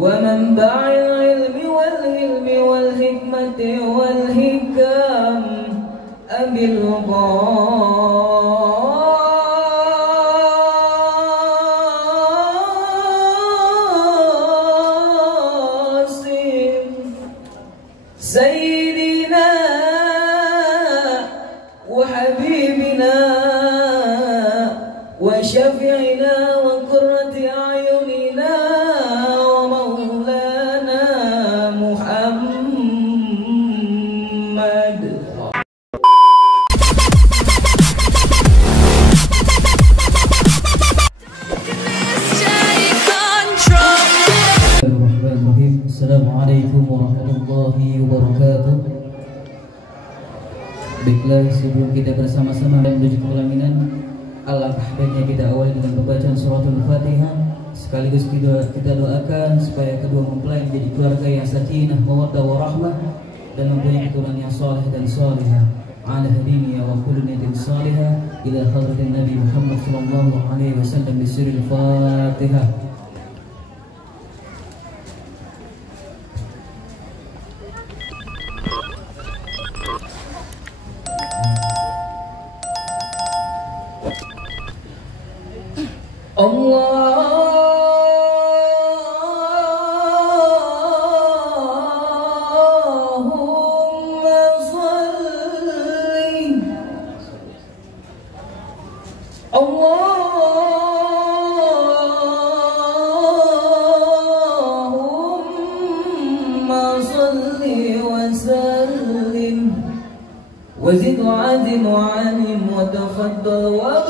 ومنبع العلم والعلم والحكمة والحكم أبي القاسم سيدنا وحبيبنا وشفيعنا وقرة أعيننا ومولانا محمد. Assalamualaikum warahmatullahi wabarakatuh. Baiklah, sebelum kita bersama-sama menuju pelaminan, alangkah baiknya kita awali dengan pembacaan suratul Fatihah. Sekaligus kita doakan supaya kedua mempelai menjadi keluarga yang sakinah, mawaddah warahmah dan mempunyai keturunan yang saleh dan salihah. Ala hadiniya wa kullu niyatin salihah ila hadratin Nabi Muhammad sallallahu alaihi wasallam bi sirril Fatihah. Allahumma salli wa sallim wa zid wa azim wa alim wa tafaddal wa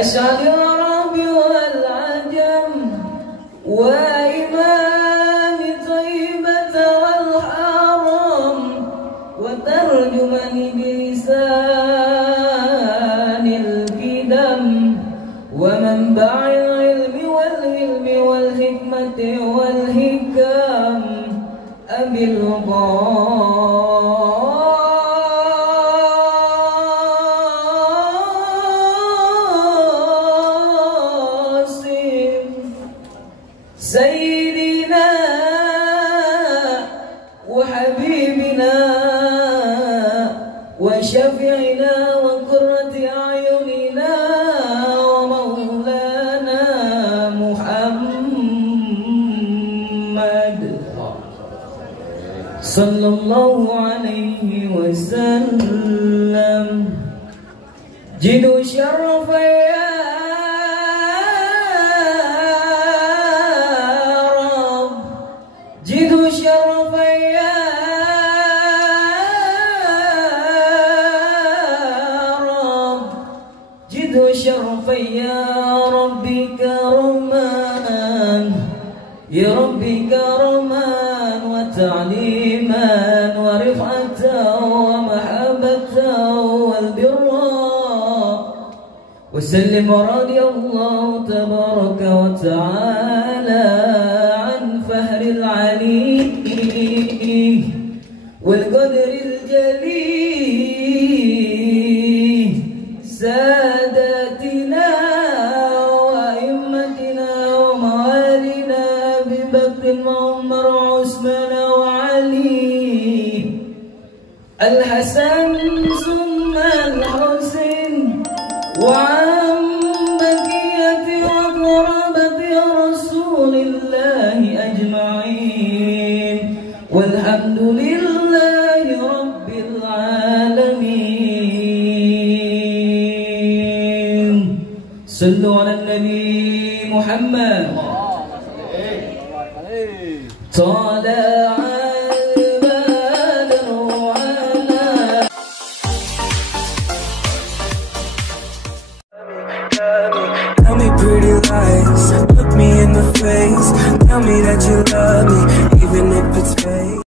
أشهد العرب والعجم وإمام طيبة والحرم وترجمن بلسان القدم ومنبع العلم والعلم والحكمة والحكم أبي سيدنا وحبيبنا وشفيعنا وقرة أعيننا ومولانا محمد صلى الله عليه وسلم. جدوا شرف شرفا يا ربي كرمان يا ربي كرمان وتعليما ورفعة ومحبة والبراء وسلم رضي الله تبارك وتعالى عن فهر العلي والقدر الجليل ساداتنا وأئمتنا وموالينا أبي بكر وعمر وعثمان وعلي الحسن ثم الحسين وعن بقية وقرابة رسول الله أجمعين والحمد لله رب العالمين. صلوا على النبي محمد طال